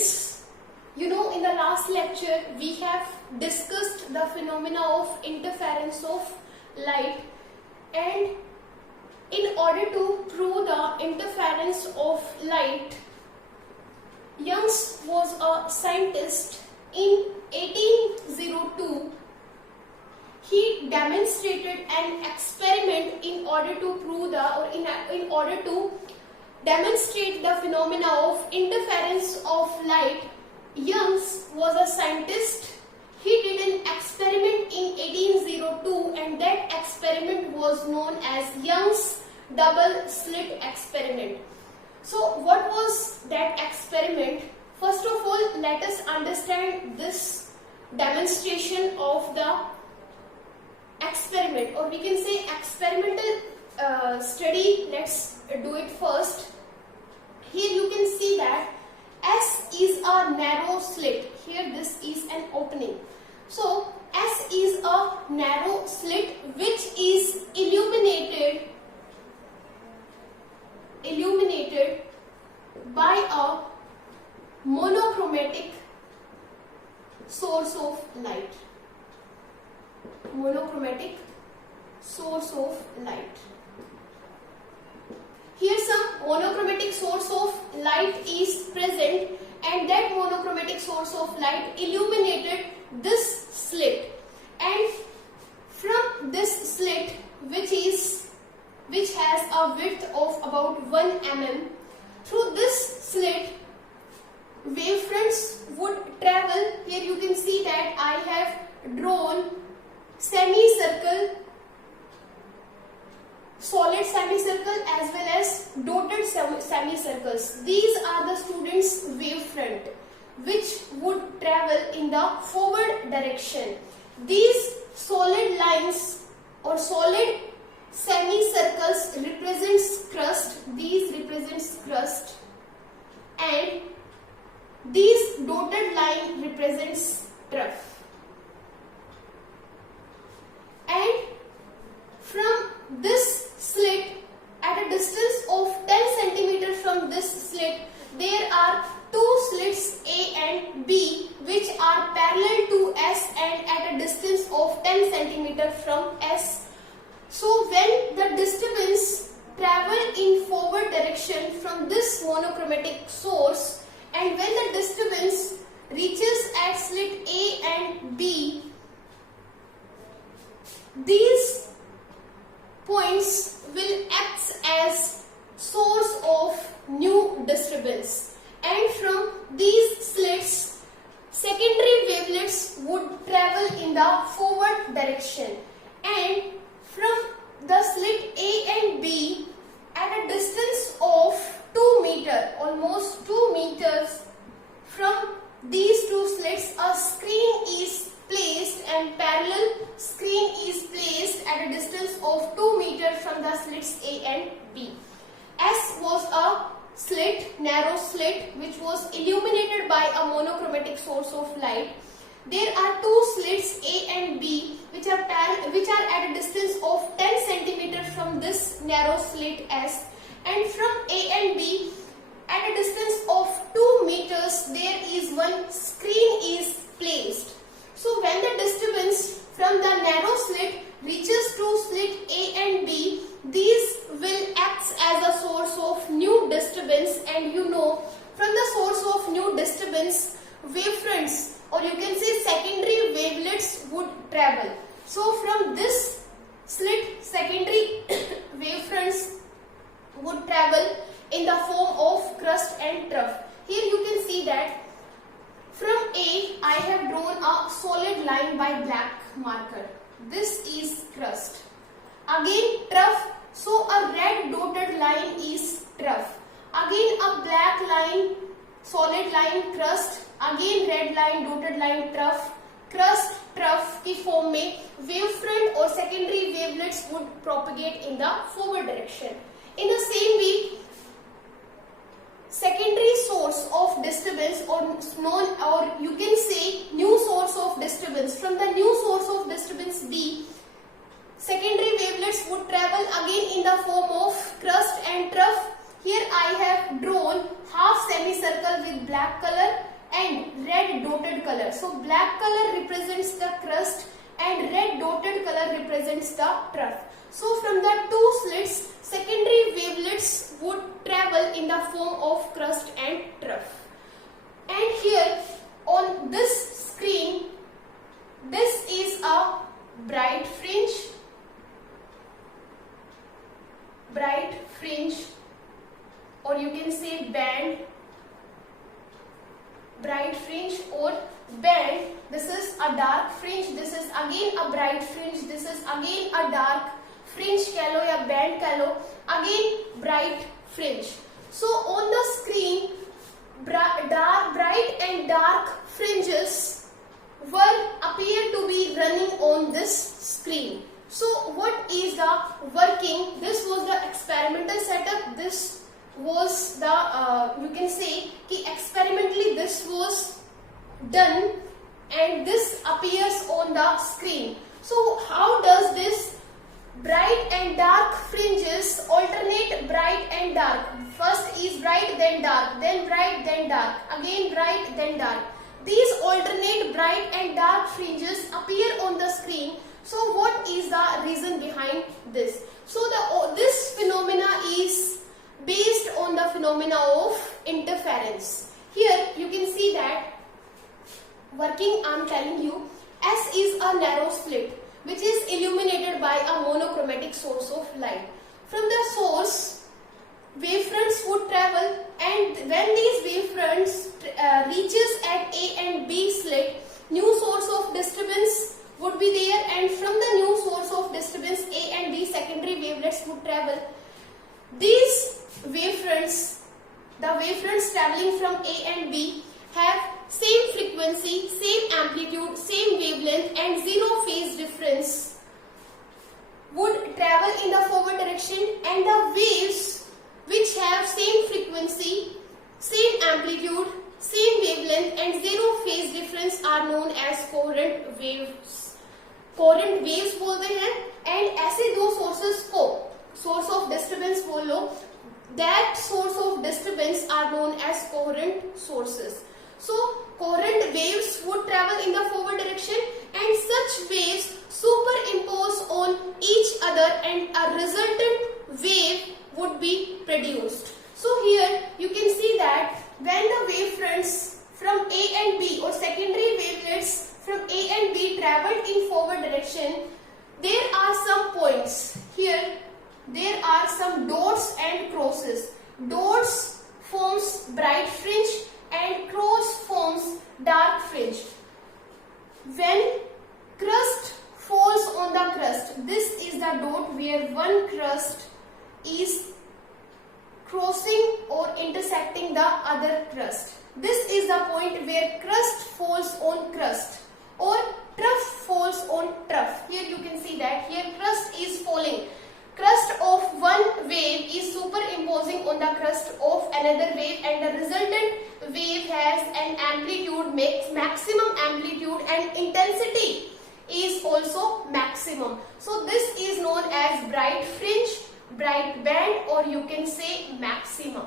students, you know, in the last lecture we have discussed the phenomena of interference of light, and in order to prove the interference of light, Young's was a scientist. In 1802 he demonstrated an experiment in order to prove in order to demonstrate the phenomena of interference of light. Young's was a scientist. He did an experiment in 1802 and that experiment was known as Young's double slit experiment. So what was that experiment? First of all, let us understand this demonstration of the experiment, or we can say experimental study. Let's do it first. Here you can see that S is a narrow slit. Here this is an opening. So S is a narrow slit which is illuminated by a monochromatic source of light. Monochromatic source of light. Here some monochromatic source of light is present, and that monochromatic source of light illuminated this slit, and from this slit which has a width of about 1 mm, through this slit wavefronts would travel. Here you can see that I have drawn semicircle, solid semicircle as well as dotted semicircles. These are the students' wavefront which would travel in the forward direction. These solid lines or solid semicircles represents crust. These represents crust, and these dotted line represents trough. And from this slit, at a distance of 10 cm from this slit, there are two slits A and B which are parallel to S and at a distance of 10 cm from S. So when the disturbance travel in forward direction from this monochromatic source, and when the disturbance reaches at slit A and B, these points will act as source of new disturbance, and from these slits secondary wavelets would travel in the forward direction, and from the slit A and B at a distance of 2 meters, almost 2 meters from these two slits, a screen is placed, and parallel screen is placed at a distance of 2 meters from the slits A and B. S was a slit, narrow slit, which was illuminated by a monochromatic source of light. There are two slits A and B which are at a distance of 10 cm from this narrow slit S, and from A and B at a distance of 2 meters there is one screen is placed. So when the disturbance from the narrow slit reaches to slit A and B, these will act as a source of new disturbance, and you know, from the source of new disturbance wavefronts, or you can say secondary wavelets, would travel. So from this slit secondary wavefronts would travel in the form of crust and trough. Here you can see that from A I have drawn a solid line by black marker. This is crust. Again trough, so a red dotted line is trough. Again a black line, solid line, crust. Again red line, dotted line, trough. Crust, trough की form में wavefront or secondary wavelets would propagate in the forward direction. In the same way, secondary source of disturbance, or you can say new source of disturbance, from the new source of disturbance B, secondary wavelets would travel again in the form of crust and trough. Here I have drawn half semicircle with black color color. So black color represents the crust and red dotted color represents the trough. So from the two slits, secondary wavelets would travel in the form of crust and trough. And here on this screen, this is a bright fringe, or you can say band, bright fringe or band. This is a dark fringe, this is again a bright fringe, this is again a dark fringe कह लो या band कह लो, again bright fringe. So on the screen, bright and dark fringes appear to be running on this screen. So what is the working? This was the experimental setup. This was the you can say कि experimentally this was done and this appears on the screen. So how does this bright and dark fringes alternate bright and dark? First is bright, then dark, then bright, then dark, again bright, then dark. These alternate bright and dark fringes appear on the screen. So what is the reason behind this? So this phenomena is based on the phenomena of interference. Here you can see that working, I am telling you, S is a narrow slit which is illuminated by a monochromatic source of light. From the source, wavefronts would travel, and when these wavefronts reaches at A and B slit, new source of disturbance would be there, and from the new source of disturbance A and B secondary wavelets would travel. These wavefronts, the wavefronts traveling from A and B have same frequency, same amplitude, same wavelength and zero phase difference would travel in the forward direction, and the waves which have same frequency, same amplitude, same wavelength and zero phase difference are known as coherent waves. Coherent waves बोलते हैं, and ऐसे दो sources को source of disturbance बोल लो, that source of disturbance are known as coherent sources. So coherent waves would travel in the forward direction, and such waves superimpose on each other and a resultant wave would be produced. So here you can see that when the wavefronts from A and B or secondary wavelets from A and B traveled in forward direction, there are some points. Here there are some dots and crosses. Dots forms bright fringe and cross forms dark fringe. When crust falls on the crust, this is the dot where one crust is crossing or intersecting the other crust. This is the point where crust falls on crust or trough falls on trough. Here you can see that here crust is falling. Crust of one wave is superimposing on the crust of another wave, and the resultant wave has an amplitude, maximum amplitude, and intensity is also maximum. So this is known as bright fringe, bright band, or you can say maximum.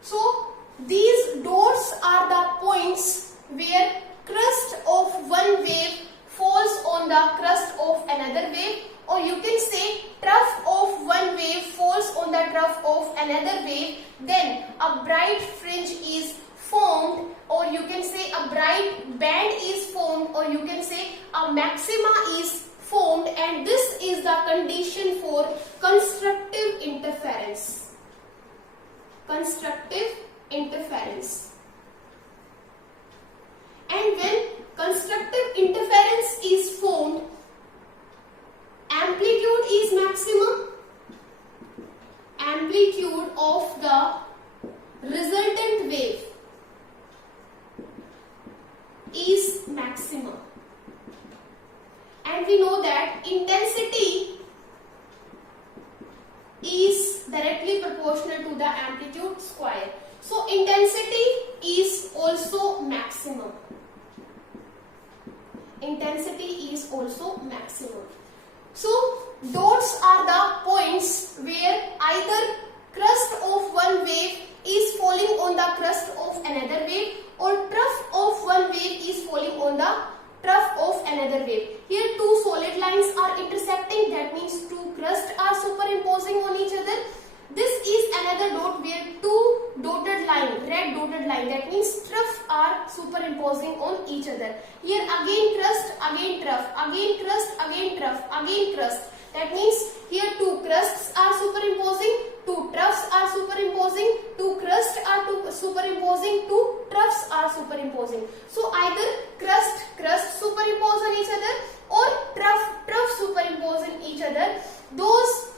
So these dots are the points where crust of one wave falls on the crust of another wave, or you can say trough of one wave falls on the trough of another wave. Then a bright fringe is formed, or you can say a bright band is formed, or you can say a maxima is formed, and this is the condition for constructive interference. Constructive interference. And when constructive interference is formed, amplitude is maximum, amplitude of the resultant wave is maximum, and we know that intensity is directly proportional to the amplitude square. So intensity is also maximum. Intensity is also maximum. So dots are the points where either crust of one wave is falling on the crust of another wave, or another dot where two dotted line, red dotted line, that means trough are superimposing on each other. Here again crust, again trough, again crust, again trough, again crust. That means here two crusts are superimposing, two troughs are superimposing, two crusts are superimposing, two troughs are superimposing. So either crust superimpose on each other or trough superimpose on each other. Those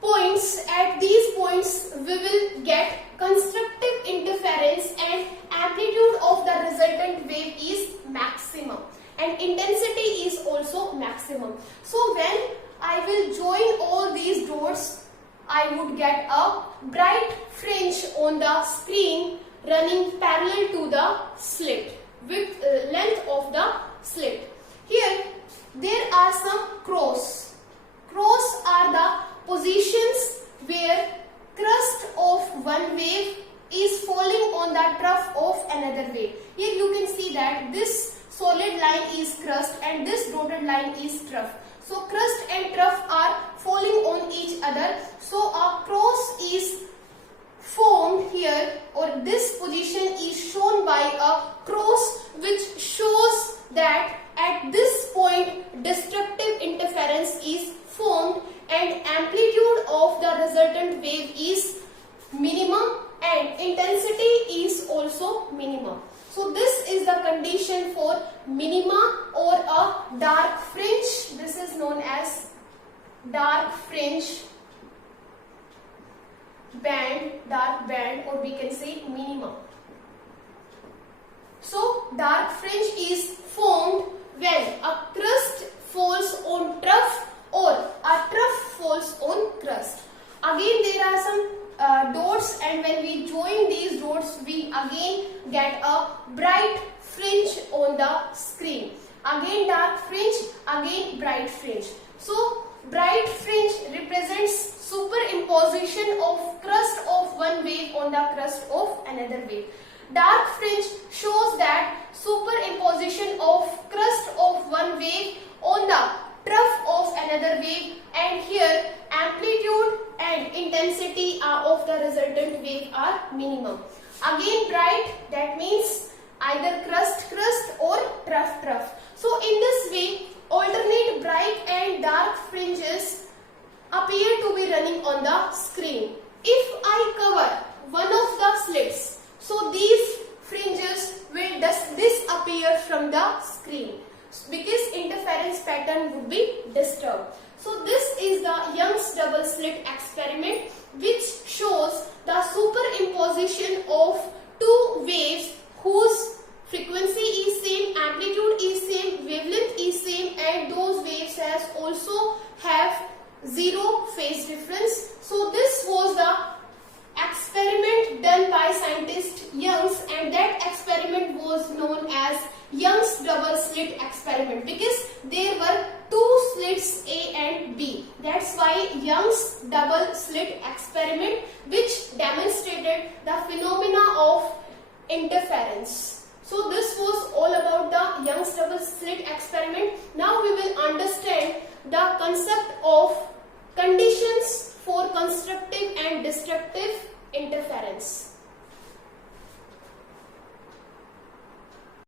points, at these points we will get constructive interference and amplitude of the resultant wave is maximum and intensity is also maximum. So when I will join all these dots, I would get a bright fringe on the screen running parallel to the slit, with length of the slit. Here there are some cross. Cross are the positions where crust of one wave is falling on the trough of another wave. Here you can see that this solid line is crust and this dotted line is trough. So crust and trough are falling on each other. So a cross is formed here, or this position is shown by a cross, which shows that at this point destructive interference is formed and amplitude of the resultant wave is minimum and intensity is also minimum. So this is the condition for minima or a dark fringe. This is known as dark fringe band, dark band, or we can say minimum. So dark fringe is formed when a crust falls on trough or a trough falls on crust. Again there are some dots, and when we join these dots we again get a bright fringe on the screen. Again dark fringe, again bright fringe. So bright fringe represents superimposition of crust of one wave on the crust of another wave. Dark fringe shows that superimposition of crust of one wave on the trough of another wave, and here amplitude and intensity of the resultant wave are minimum. Again bright, that means either crust or trough. So in this way alternate bright and dark fringes appear to be running on the screen. If I cover one of the slits, so these fringes will disappear from the screen because interference pattern would be disturbed. So this is the Young's double slit experiment, which shows the superimposition of two waves whose frequency is same, amplitude is same, wavelength is same, and those waves has also have zero phase difference. So this was the experiment done by scientist Young's, and that experiment was known as Young's double slit experiment because there were two slits A and B. That's why Young's double slit experiment, which demonstrated the phenomena of interference. So this was all about the Young's double slit experiment. Now we will understand the concept of conditions for constructive and destructive